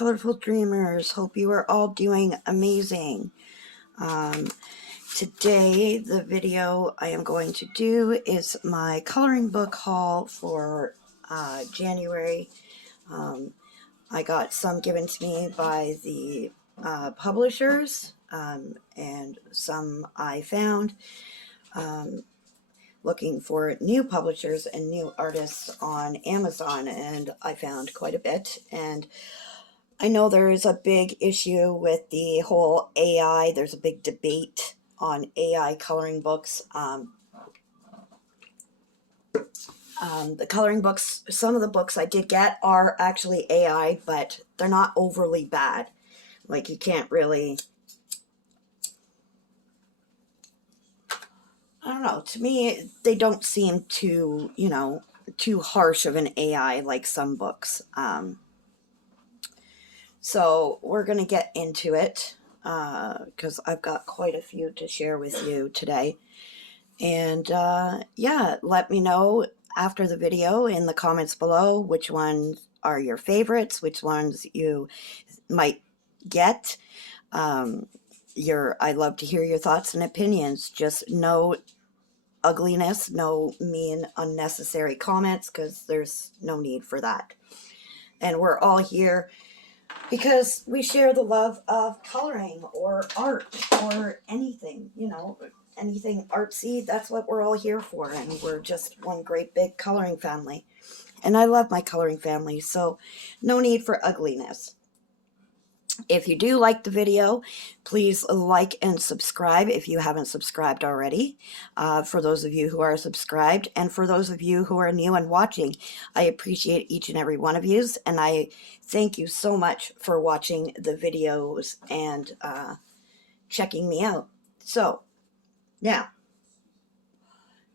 colorful dreamers. Hope you are all doing amazing. Today, the video I am going to do is my coloring book haul for January. I got some given to me by the publishers, and some I found. Looking for new publishers and new artists on Amazon, and I found quite a bit. And I know there is a big issue with the whole AI. There's a big debate on AI coloring books. The coloring books, some of the books I did get are actually AI, but they're not overly bad. Like, you can't really, I don't know, to me, they don't seem too, too harsh of an AI like some books. So we're going to get into it because I've got quite a few to share with you today. And yeah, let me know after the video in the comments below which ones are your favorites, which ones you might get. I love to hear your thoughts and opinions. Just no ugliness, no mean, unnecessary comments, because there's no need for that. And we're all here because we share the love of coloring or art or anything, anything artsy. That's what we're all here for, and we're just one great big coloring family. And I love my coloring family, so no need for ugliness. If you do like the video, please like and subscribe if you haven't subscribed already. For those of you who are subscribed, and for those of you who are new and watching, I appreciate each and every one of you, and I thank you so much for watching the videos and checking me out. So, now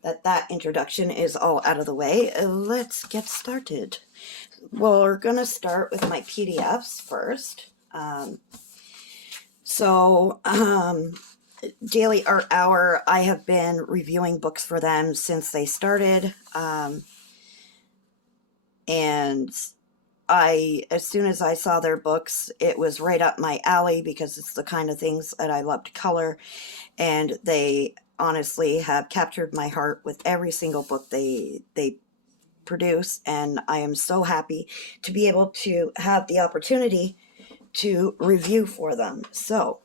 that introduction is all out of the way, let's get started. Well, we're going to start with my PDFs first. Daily Art Hour, I have been reviewing books for them since they started. And as soon as I saw their books, it was right up my alley because it's the kind of things that I love to color. And they honestly have captured my heart with every single book they produce. And I am so happy to be able to have the opportunity to review for them. So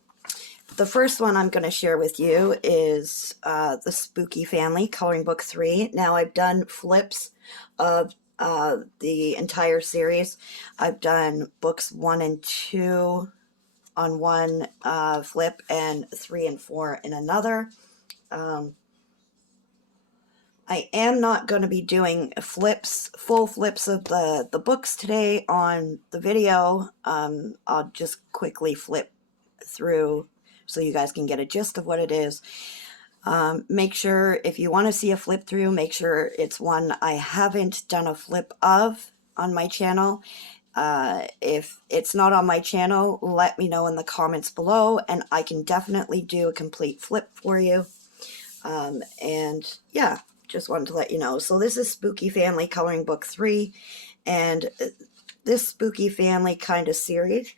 the first one I'm going to share with you is The Spooky Family, Coloring Book 3. Now, I've done flips of the entire series. I've done books 1 and 2 on one flip and 3 and 4 in another. I am not going to be doing full flips of the books today on the video. I'll just quickly flip through so you guys can get a gist of what it is. Make sure, if you want to see a flip through, make sure it's one I haven't done a flip of on my channel. If it's not on my channel, let me know in the comments below, and I can definitely do a complete flip for you. And yeah, just wanted to let you know. So this is Spooky Family Coloring Book 3, and this Spooky Family kind of series,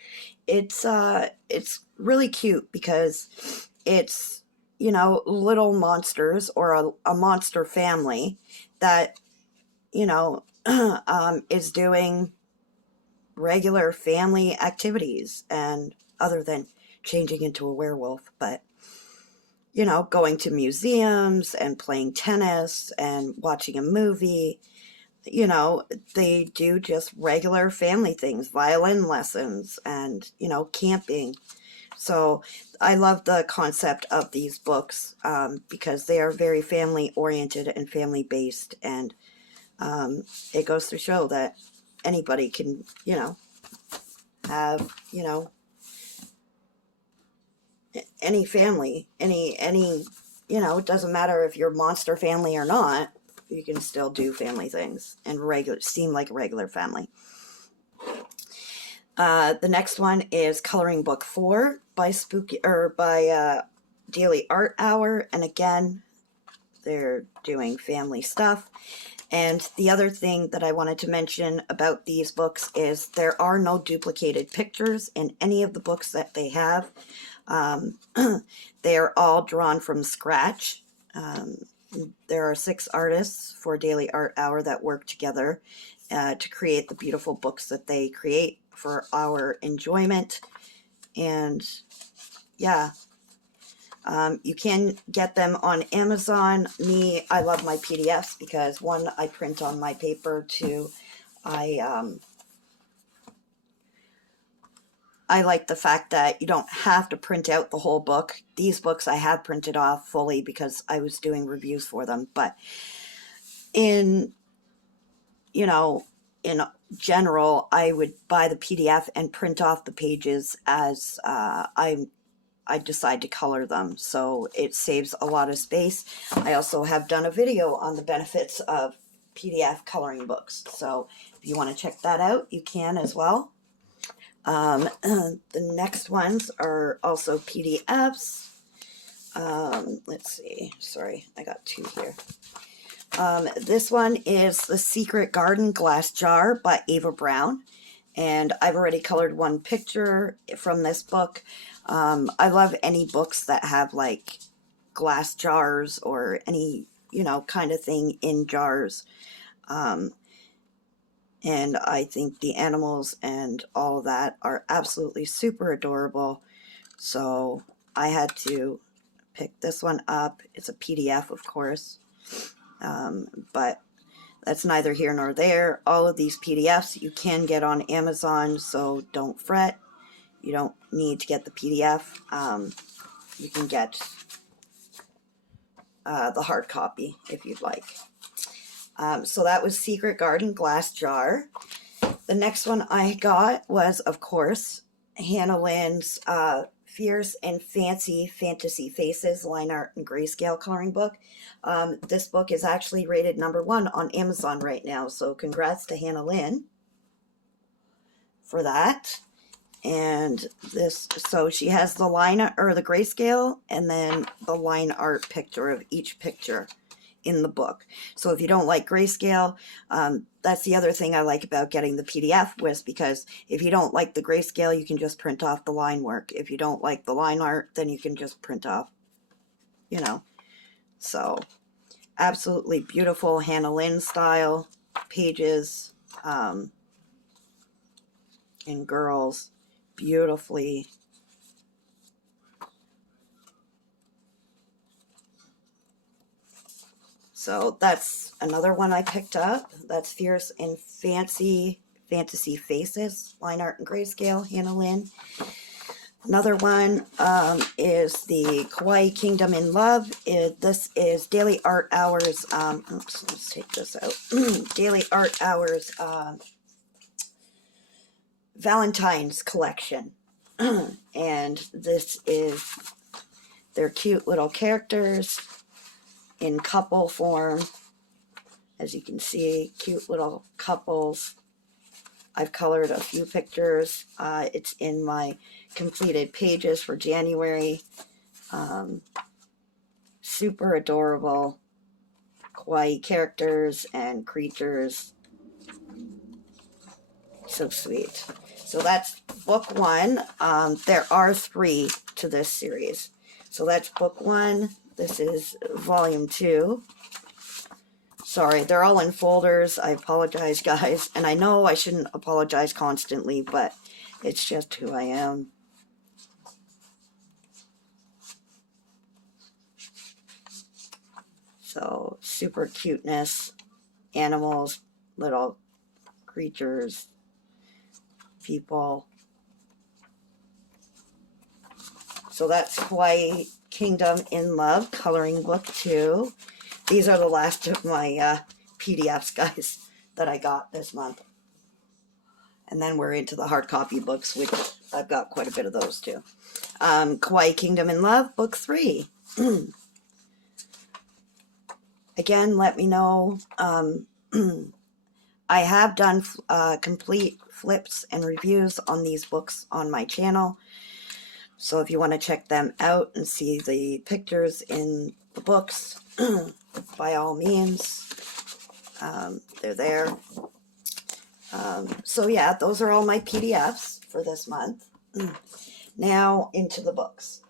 it's really cute because it's, little monsters, or a monster family that, is doing regular family activities, and other than changing into a werewolf, but going to museums and playing tennis and watching a movie. They do just regular family things, violin lessons, and, camping. So I love the concept of these books because they are very family oriented and family based. And it goes to show that anybody can, have, any family, any, it doesn't matter if you're monster family or not, you can still do family things and seem like a regular family. The next one is Coloring Book 4 by Daily Art Hour, and again, they're doing family stuff. And the other thing that I wanted to mention about these books is there are no duplicated pictures in any of the books that they have. They're all drawn from scratch. There are 6 artists for Daily Art Hour that work together to create the beautiful books that they create for our enjoyment. And yeah, you can get them on Amazon. I love my PDFs because 1, I print on my paper. 2, I like the fact that you don't have to print out the whole book. These books I have printed off fully because I was doing reviews for them. But in general, I would buy the PDF and print off the pages as I decide to color them. So it saves a lot of space. I also have done a video on the benefits of PDF coloring books. So if you want to check that out, you can as well. The next ones are also PDFs. Let's see. Sorry, I got 2 here. This one is The Secret Garden Glass Jar by Ava Brown. And I've already colored 1 picture from this book. I love any books that have like glass jars or any, kind of thing in jars. And I think the animals and all of that are absolutely super adorable. So I had to pick this one up. It's a PDF, of course. But that's neither here nor there. All of these PDFs you can get on Amazon, so don't fret. You don't need to get the PDF. You can get the hard copy if you'd like. So that was Secret Garden Glass Jar. The next one I got was, of course, Hannah Lynn's Fierce and Fancy Fantasy Faces line art and grayscale coloring book. This book is actually rated #1 on Amazon right now, so congrats to Hannah Lynn for that. And so she has the the grayscale and then the line art picture of each picture in the book. So if you don't like grayscale, that's the other thing I like about getting the PDF was because if you don't like the grayscale, you can just print off the line work. If you don't like the line art, then you can just print off, So absolutely beautiful Hannah Lynn style pages, and girls beautifully. So that's another one I picked up. That's Fierce and Fancy Fantasy Faces, line art and grayscale, Hannah Lynn. Another one is the Kawaii Kingdom in Love. This is Daily Art Hours. Let's take this out. Daily Art Hours Valentine's collection. And this is their cute little characters in couple form. As you can see, cute little couples. I've colored a few pictures. It's in my completed pages for January. Super adorable kawaii characters and creatures. So sweet. So that's book 1. There are 3 to this series. So that's book 1. This is volume 2. Sorry, they're all in folders. I apologize, guys. And I know I shouldn't apologize constantly, but it's just who I am. So, super cuteness. Animals, little creatures, people. So that's Kawaii Kingdom in Love, coloring book 2. These are the last of my PDFs, guys, that I got this month. And then we're into the hard copy books, which I've got quite a bit of those too. Kawaii Kingdom in Love, book 3. Again, let me know. I have done complete flips and reviews on these books on my channel. So if you want to check them out and see the pictures in the books, by all means. They're there. So yeah, those are all my PDFs for this month. Now into the books.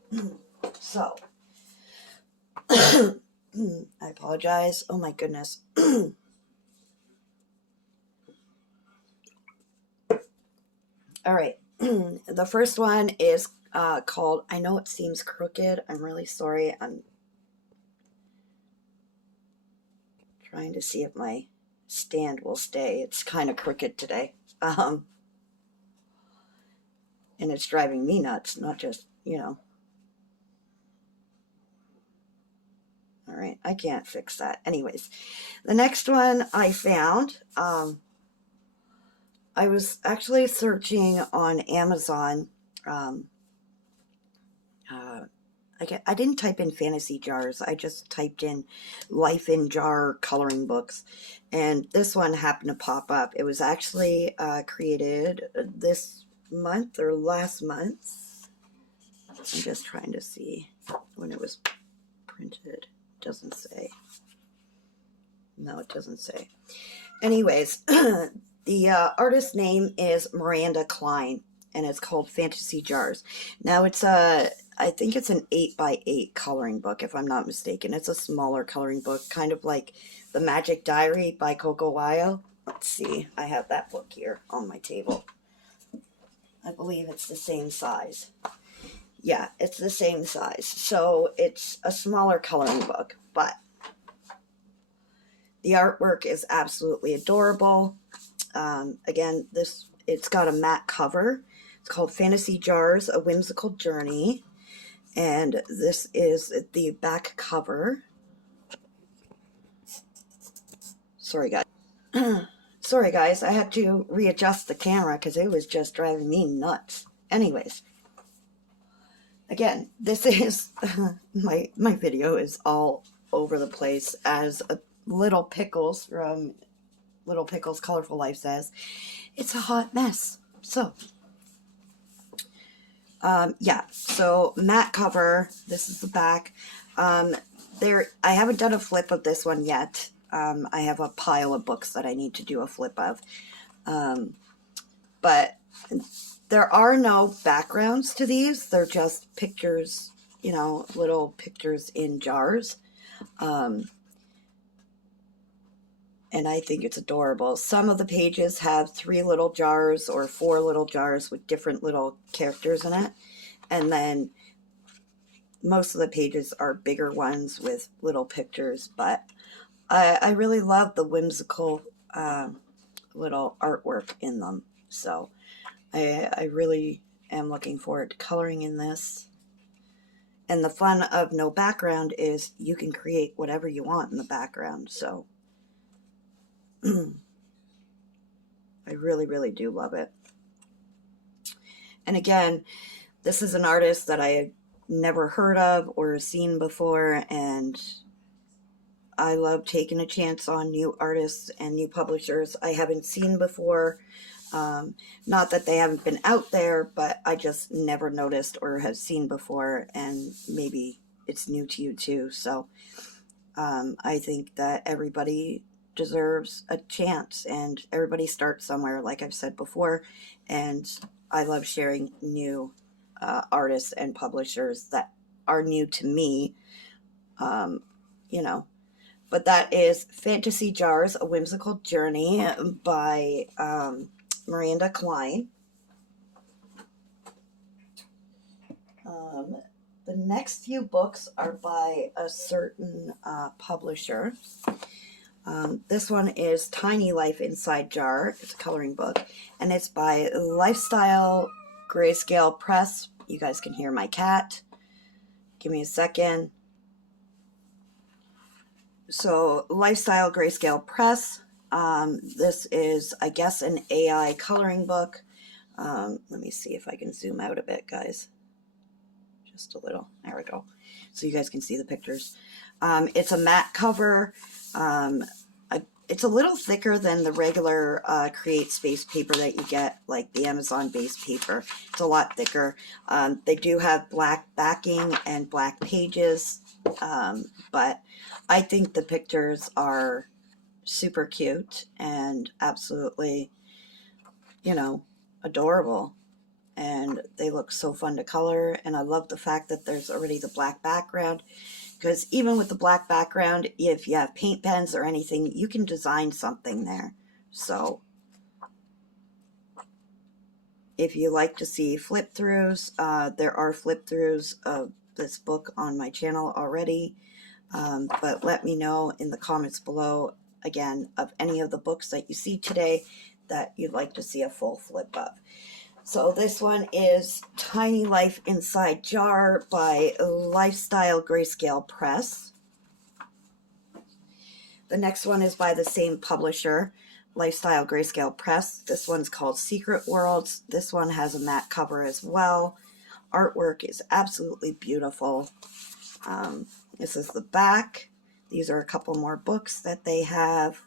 So, I apologize. Oh my goodness. All right. The first one is called, I know it seems crooked. I'm really sorry. I'm trying to see if my stand will stay. It's kind of crooked today. And it's driving me nuts, not just, All right, I can't fix that. Anyways, the next one I found, I was actually searching on Amazon. I didn't type in fantasy jars. I just typed in life in jar coloring books. And this one happened to pop up. It was actually created this month or last month. I'm just trying to see when it was printed. It doesn't say. No, it doesn't say. Anyways, the artist's name is Miranda Klein, and it's called Fantasy Jars. Now it's I think it's an 8x8 coloring book, if I'm not mistaken. It's a smaller coloring book, kind of like The Magic Diary by Coco Weil. Let's see, I have that book here on my table. I believe it's the same size. Yeah, it's the same size. So it's a smaller coloring book, but the artwork is absolutely adorable. Again, it's got a matte cover. It's called Fantasy Jars, A Whimsical Journey. And this is the back cover. Sorry, guys. Sorry, guys. I had to readjust the camera because it was just driving me nuts. Anyways. Again, this is... my video is all over the place, as Little Pickles from Little Pickles Colorful Life says. It's a hot mess. So... yeah, so matte cover, this is the back. I haven't done a flip of this one yet. I have a pile of books that I need to do a flip of. But there are no backgrounds to these. They're just pictures, little pictures in jars. And I think it's adorable. Some of the pages have 3 little jars or 4 little jars with different little characters in it. And then most of the pages are bigger ones with little pictures. But I really love the whimsical little artwork in them. So I really am looking forward to coloring in this. And the fun of no background is you can create whatever you want in the background. So... I really, really do love it. And again, this is an artist that I had never heard of or seen before, and I love taking a chance on new artists and new publishers I haven't seen before. Not that they haven't been out there, but I just never noticed or have seen before, and maybe it's new to you too. So I think that everybody deserves a chance, and everybody starts somewhere, like I've said before, and I love sharing new artists and publishers that are new to me, but that is Fantasy Jars, A Whimsical Journey by Miranda Klein. The next few books are by a certain publisher. This one is Tiny Life Inside Jar. It's a coloring book, and it's by Lifestyle Grayscale Press. You guys can hear my cat. Give me a second. So, Lifestyle Grayscale Press. This is, I guess, an AI coloring book. Let me see if I can zoom out a bit, guys. Just a little. There we go. So you guys can see the pictures. It's a matte cover. It's a little thicker than the regular Create Space paper that you get, like the Amazon base paper. It's a lot thicker. They do have black backing and black pages, but I think the pictures are super cute and absolutely, you know, adorable. And they look so fun to color. And I love the fact that there's already the black background, because even with the black background, if you have paint pens or anything, you can design something there. So if you like to see flip throughs, there are flip throughs of this book on my channel already. But let me know in the comments below, again, of any of the books that you see today that you'd like to see a full flip of. So this one is Tiny Life Inside Jar by Lifestyle Grayscale Press. The next one is by the same publisher, Lifestyle Grayscale Press. This one's called Secret Worlds. This one has a matte cover as well. Artwork is absolutely beautiful. This is the back. These are a couple more books that they have.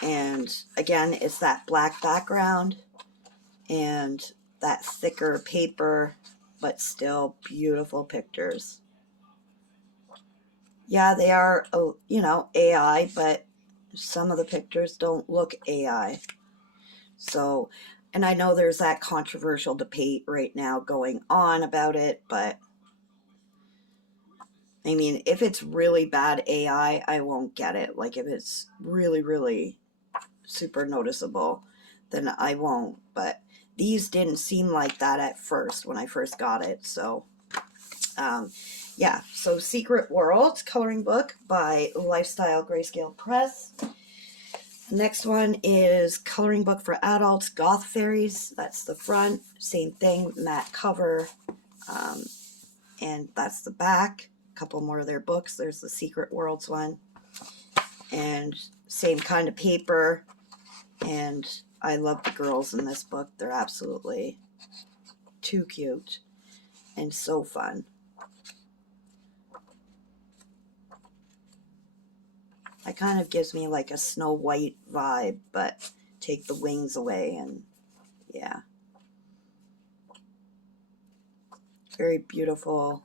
And again, it's that black background and that thicker paper, but still beautiful pictures. Yeah, they are, you know, AI, but some of the pictures don't look AI. So, and I know there's that controversial debate right now going on about it, but I mean, if it's really bad AI, I won't get it. Like, if it's really, really super noticeable, then I won't. But these didn't seem like that at first when I first got it. So, yeah. So, Secret Worlds coloring book by Lifestyle Grayscale Press. Next one is coloring book for adults, Goth Fairies. That's the front. Same thing, matte cover. And that's the back. A couple more of their books. There's the Secret Worlds one. And same kind of paper. And I love the girls in this book. They're absolutely too cute and so fun. It kind of gives me like a Snow White vibe, but take the wings away, and yeah. Very beautiful.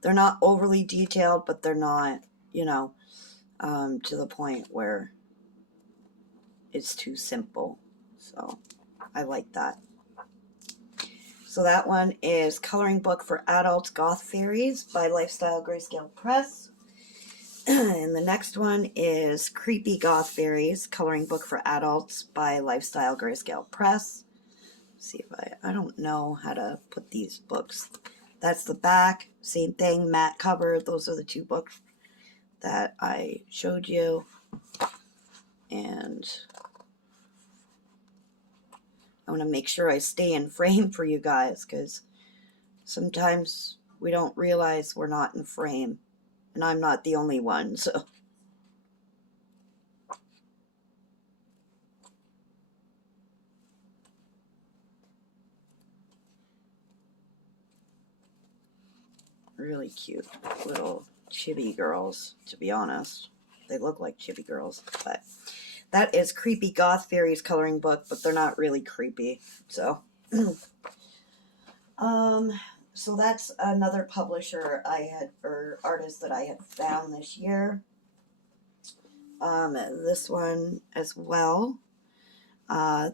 They're not overly detailed, but they're not, you know, to the point where it's too simple. So I like that. So that one is Coloring Book for Adults, Goth Fairies by Lifestyle Grayscale Press. And the next one is Creepy Goth Fairies, Coloring Book for Adults by Lifestyle Grayscale Press. Let's see if I don't know how to put these books. That's the back, same thing, matte cover. Those are the two books that I showed you. And I want to make sure I stay in frame for you guys, because sometimes we don't realize we're not in frame. And I'm not the only one, so. Really cute little chibi girls, to be honest. They look like chibi girls, but that is Creepy Goth Fairies coloring book, but they're not really creepy, so. So that's another publisher or artist that I had found this year. This one as well.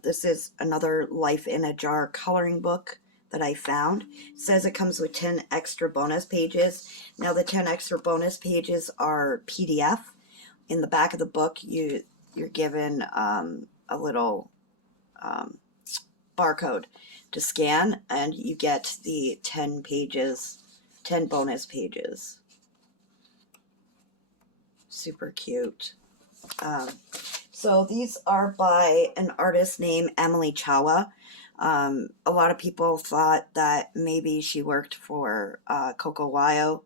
This is another Life in a Jar coloring book that I found. It says it comes with 10 extra bonus pages. Now the 10 extra bonus pages are PDF. In the back of the book, you're given a little barcode to scan, and you get the 10 pages, 10 bonus pages. Super cute. So these are by an artist named Emily Chawa. A lot of people thought that maybe she worked for Coco Wyo.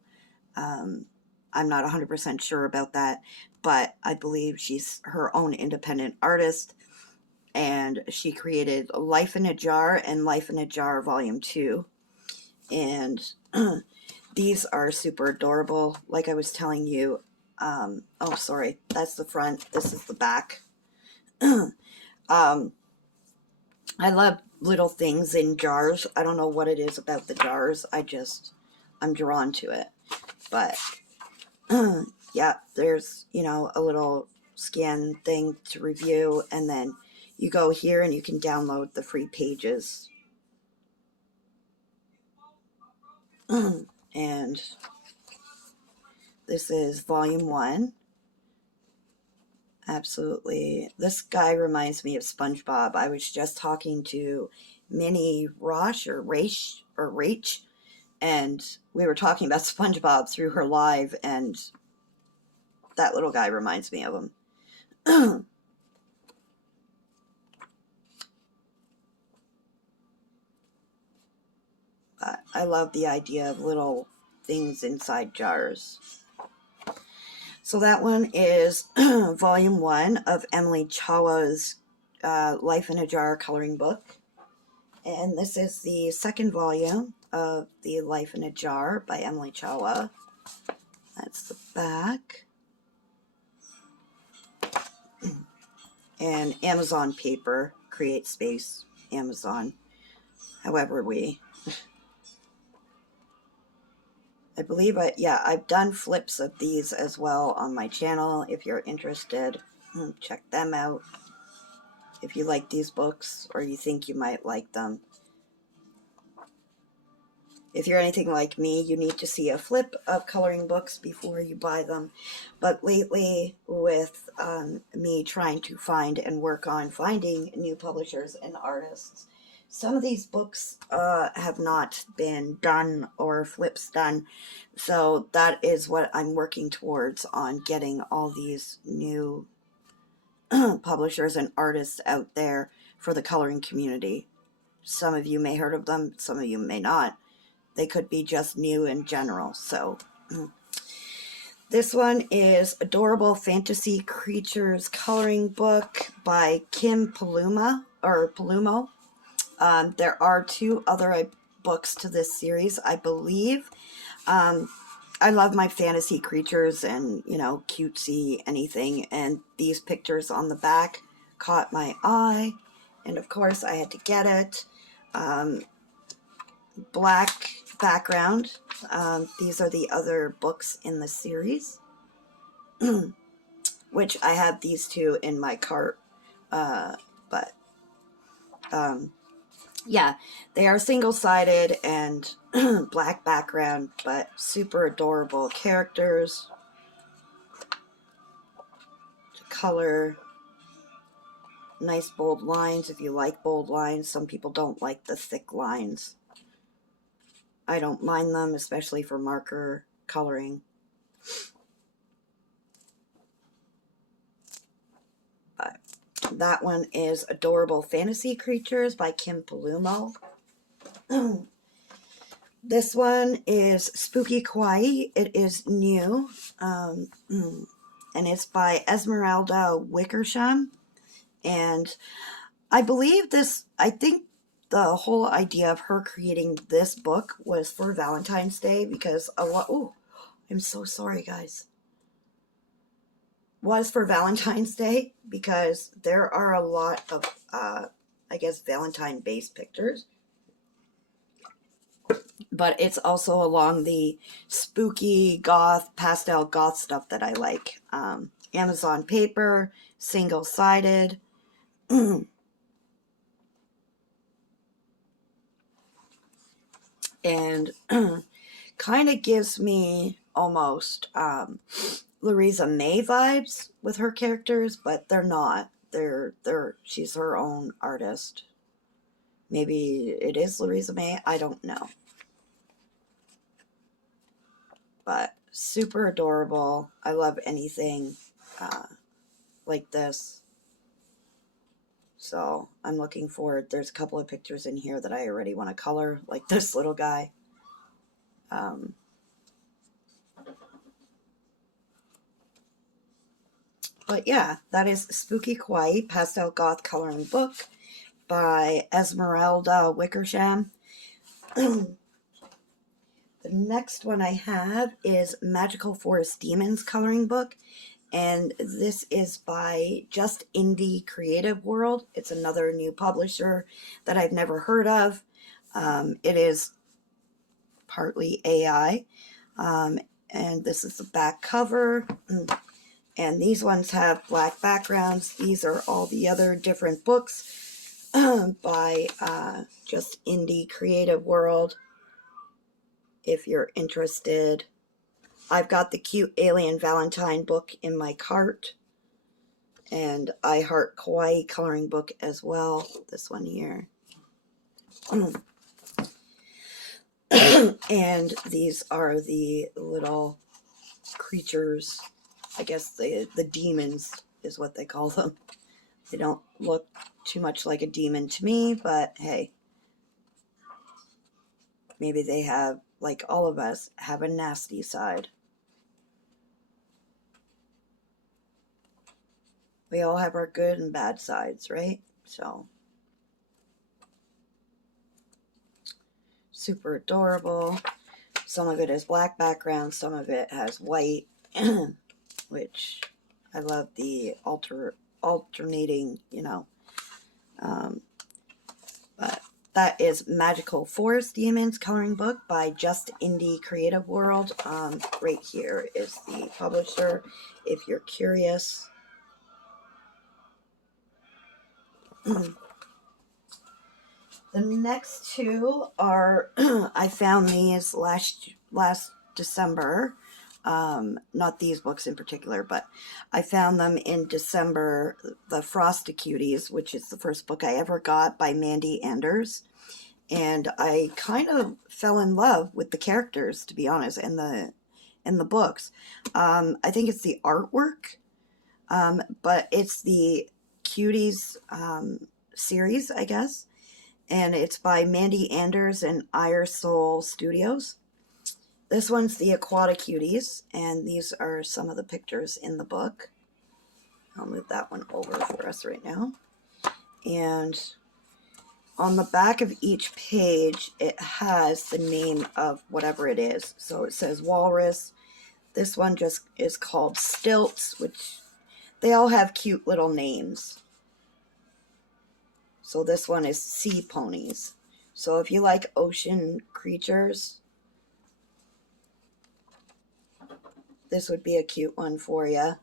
I'm not 100% sure about that, but I believe she's her own independent artist, and she created Life in a Jar and Life in a Jar Volume 2. And these are super adorable. Like I was telling you, oh, sorry, that's the front. This is the back. I love little things in jars. I don't know what it is about the jars. I'm drawn to it. But yeah, there's, you know, a little scan thing to review, and then you go here and you can download the free pages. And this is volume 1. Absolutely. This guy reminds me of SpongeBob. I was just talking to Minnie Rosh or Rach, and we were talking about SpongeBob through her live, and that little guy reminds me of him. But I love the idea of little things inside jars. So that one is volume 1 of Emily Chawa's Life in a Jar coloring book. And this is the second volume of the Life in a Jar by Emily Chawa. That's the back. And Amazon paper, Create Space, Amazon. However I believe I've done flips of these as well on my channel. If you're interested, check them out. If you like these books or you think you might like them. If you're anything like me, you need to see a flip of coloring books before you buy them. But lately, with me trying to find and work on finding new publishers and artists, some of these books have not been done or flips done. So that is what I'm working towards, on getting all these new publishers and artists out there for the coloring community. Some of you may heard of them, some of you may not. They could be just new in general. So this one is Adorable Fantasy Creatures Coloring Book by Kim Palumo. There are 2 other books to this series, I believe. I love my fantasy creatures and, you know, cutesy anything. And these pictures on the back caught my eye. And of course I had to get it. Black background. These are the other books in the series, which I have these 2 in my cart. Yeah, they are single-sided and black background, but super adorable characters to color. Nice bold lines if you like bold lines. Some people don't like the thick lines. I don't mind them, especially for marker coloring. But that one is Adorable Fantasy Creatures by Kim Palumo. This one is Spooky Kawaii. It is new. And it's by Esmeralda Wickersham. And I think the whole idea of her creating this book was for Valentine's Day, because I'm so sorry, guys. Was for Valentine's Day, because there are a lot of, I guess, Valentine-based pictures. But it's also along the spooky pastel goth stuff that I like. Amazon paper, single-sided. And kind of gives me almost Louisa May vibes with her characters, but they're not. She's her own artist. Maybe it is Louisa May, I don't know. But super adorable. I love anything like this. So I'm looking forward. There's a couple of pictures in here that I already want to color, like this little guy. But yeah, that is Spooky Kawaii Pastel Goth Coloring Book by Esmeralda Wickersham. The next one I have is Magical Forest Demons Coloring Book. And this is by Just Indie Creative World. It's another new publisher that I've never heard of. It is partly AI. And this is the back cover. And these ones have black backgrounds. These are all the other different books by Just Indie Creative World, if you're interested. I've got the Cute Alien Valentine book in my cart. And I Heart Kawaii coloring book as well. This one here. And these are the little creatures. I guess the demons is what they call them. They don't look too much like a demon to me, but hey, maybe they have, like all of us, have a nasty side. We all have our good and bad sides, right? So, super adorable. Some of it is black background, some of it has white, which I love the alternating, but that is Magical Forest Demons coloring book by Just Indie Creative World. Right here is the publisher, if you're curious. The next two are, I found these last December. Not these books in particular, but I found them in December. The Frosticuties, which is the first book I ever got by Mandy Anders. And I kind of fell in love with the characters, to be honest, in the books. I think it's the artwork, but it's the Cuties series, I guess. And it's by Mandy Anders and Ire Soul Studios. This one's the Aquatic Cuties, and these are some of the pictures in the book. I'll move that one over for us right now. And on the back of each page, it has the name of whatever it is. So it says Walrus. This one just is called Stilts, which they all have cute little names. So this one is Sea Ponies. So if you like ocean creatures, this would be a cute one for you.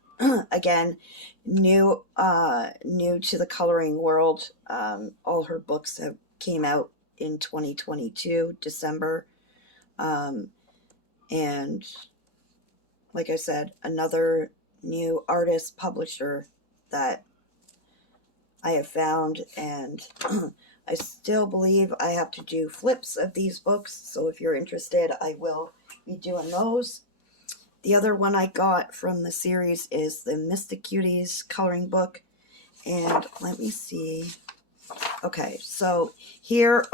Again, new to the coloring world. All her books came out in 2022, December. And like I said, another new artist publisher that I have found, and I still believe I have to do flips of these books, so if you're interested, I will be doing those. The other one I got from the series is the Mystic Cuties coloring book, and let me see. Okay, so here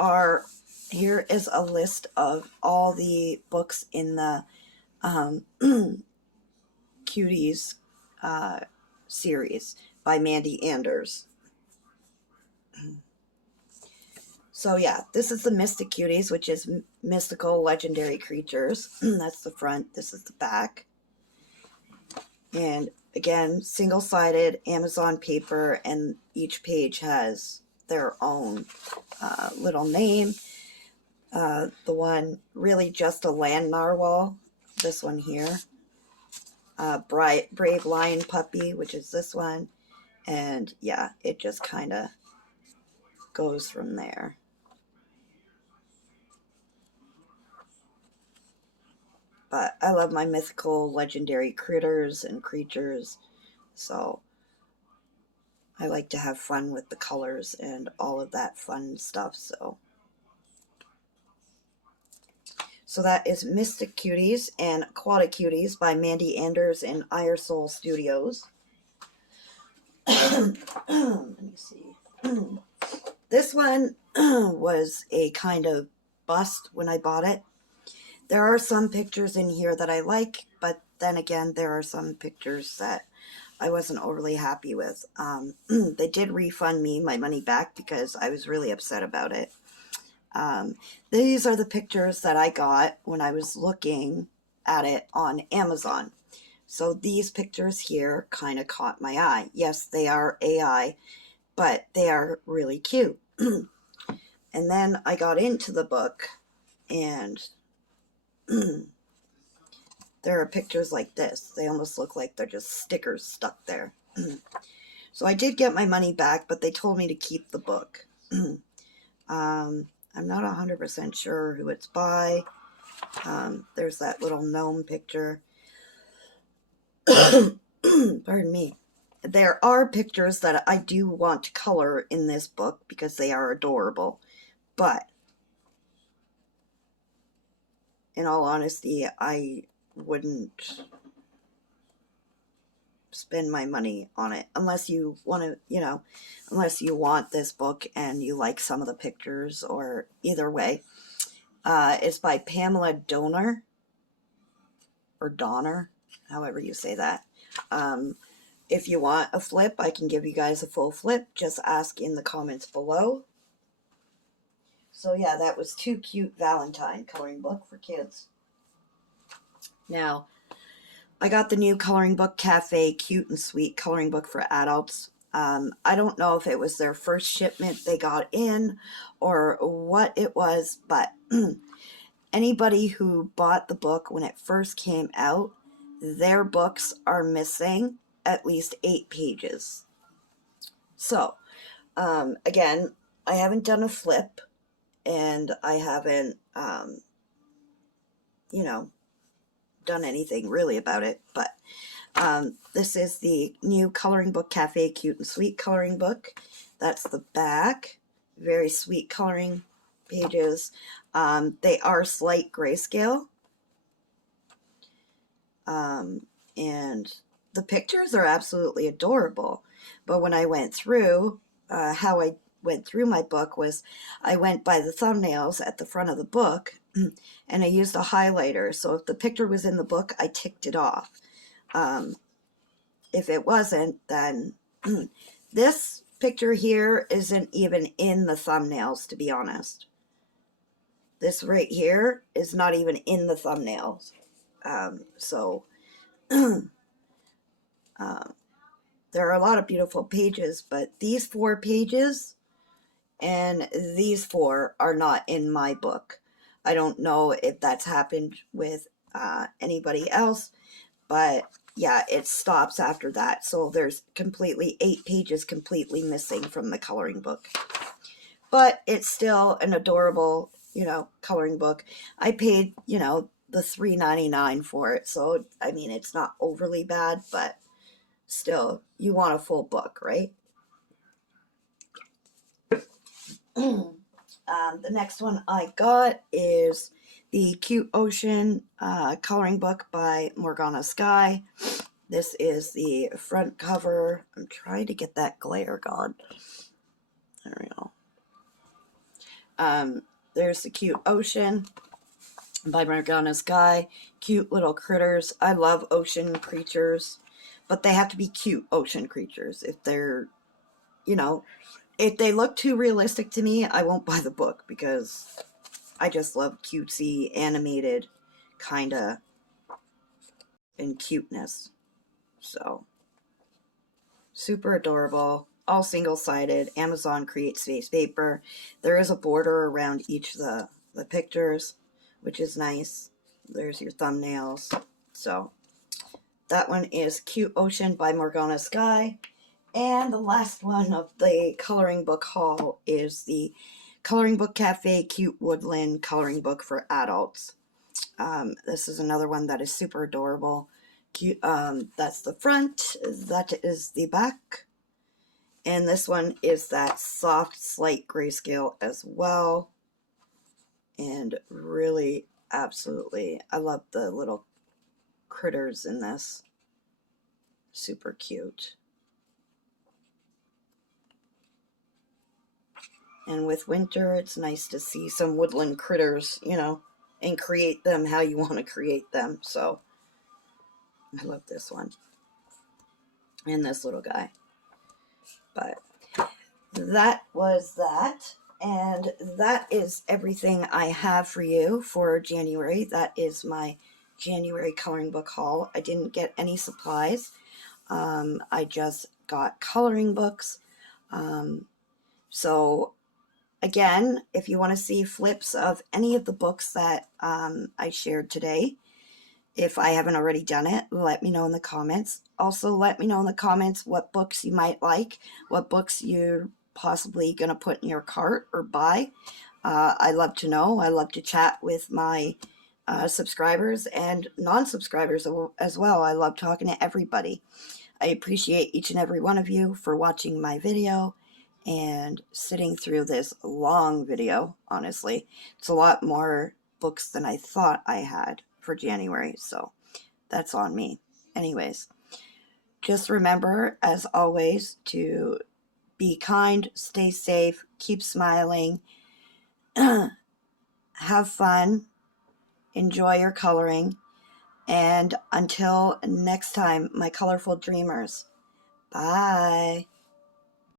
is a list of all the books in the Cuties series by Mandy Anders. So yeah, this is the Mystic Cuties, which is mystical legendary creatures. That's the front. This is the back. And again, single-sided Amazon paper, and each page has their own little name. The one really just a land narwhal, this one here. Brave Lion Puppy, which is this one. And yeah, it just kind of goes from there. But I love my mythical legendary critters and creatures, so I like to have fun with the colors and all of that fun stuff. So that is Mystic Cuties and Aquatic Cuties by Mandy Anders and Ire Soul Studios. Let me see. This one was a kind of bust when I bought it. There are some pictures in here that I like, but then again, there are some pictures that I wasn't overly happy with. They did refund me my money back because I was really upset about it. These are the pictures that I got when I was looking at it on Amazon. So these pictures here kind of caught my eye. Yes, they are AI, but they are really cute. And then I got into the book, and there are pictures like this. They almost look like they're just stickers stuck there. So I did get my money back, but they told me to keep the book. I'm not 100% sure who it's by. There's that little gnome picture. Pardon me. There are pictures that I do want to color in this book because they are adorable. But in all honesty, I wouldn't spend my money on it unless you want to, unless you want this book and you like some of the pictures, or either way. It's by Pamela Donner, or Donner, however you say that. If you want a flip, I can give you guys a full flip. Just ask in the comments below. So yeah, that was Too Cute Valentine coloring book for kids. Now, I got the new coloring book Cafe Cute and Sweet coloring book for adults. I don't know if it was their first shipment they got in or what it was, but anybody who bought the book when it first came out, their books are missing at least 8 pages. So, again, I haven't done a flip, and I haven't, done anything really about it, but this is the new coloring book Cafe Cute and Sweet coloring book. That's the back. Very sweet coloring pages. They are slight grayscale. And the pictures are absolutely adorable. But when I went through, how I went through my book was I went by the thumbnails at the front of the book, and I used a highlighter. So if the picture was in the book, I ticked it off. If it wasn't, then this picture here isn't even in the thumbnails, to be honest. This right here is not even in the thumbnails. There are a lot of beautiful pages, but these 4 pages and these 4 are not in my book. I don't know if that's happened with anybody else, but yeah, it stops after that. So there's completely 8 pages completely missing from the coloring book. But it's still an adorable, coloring book. I paid, the $3.99 for it. So, I mean, it's not overly bad, but still, you want a full book, right? The next one I got is the Cute Ocean coloring book by Morgana Sky. This is the front cover. I'm trying to get that glare gone. There we go. There's the Cute Ocean by Morgana Sky. Cute little critters. I love ocean creatures, but they have to be cute ocean creatures. If they're, if they look too realistic to me, I won't buy the book because I just love cutesy, animated kind of and cuteness. So, super adorable. All single-sided. Amazon Create Space paper. There is a border around each of the pictures, which is nice. There's your thumbnails. So, that one is Cute Ocean by Morgana Sky. And the last one of the coloring book haul is the Coloring Book Cafe Cute Woodland coloring book for adults. This is another one that is super adorable. Cute. That's the front. That is the back. And this one is that soft, slight grayscale as well. And really, absolutely, I love the little critters in this. Super cute. And with winter, it's nice to see some woodland critters, and create them how you want to create them. So, I love this one. And this little guy. But that was that. And that is everything I have for you for January. That is my January coloring book haul. I didn't get any supplies. I just got coloring books. So, again, if you want to see flips of any of the books that I shared today, If I haven't already done it, let me know in the comments. Also, let me know in the comments what books you might like, what books you're possibly going to put in your cart or buy. I love to know. I love to chat with my subscribers and non-subscribers as well. I love talking to everybody. I appreciate each and every one of you for watching my video and sitting through this long video. Honestly, it's a lot more books than I thought I had for January, so that's on me. Anyways, just remember, as always, to be kind, stay safe, keep smiling, have fun, enjoy your coloring, and until next time, my colorful dreamers, bye.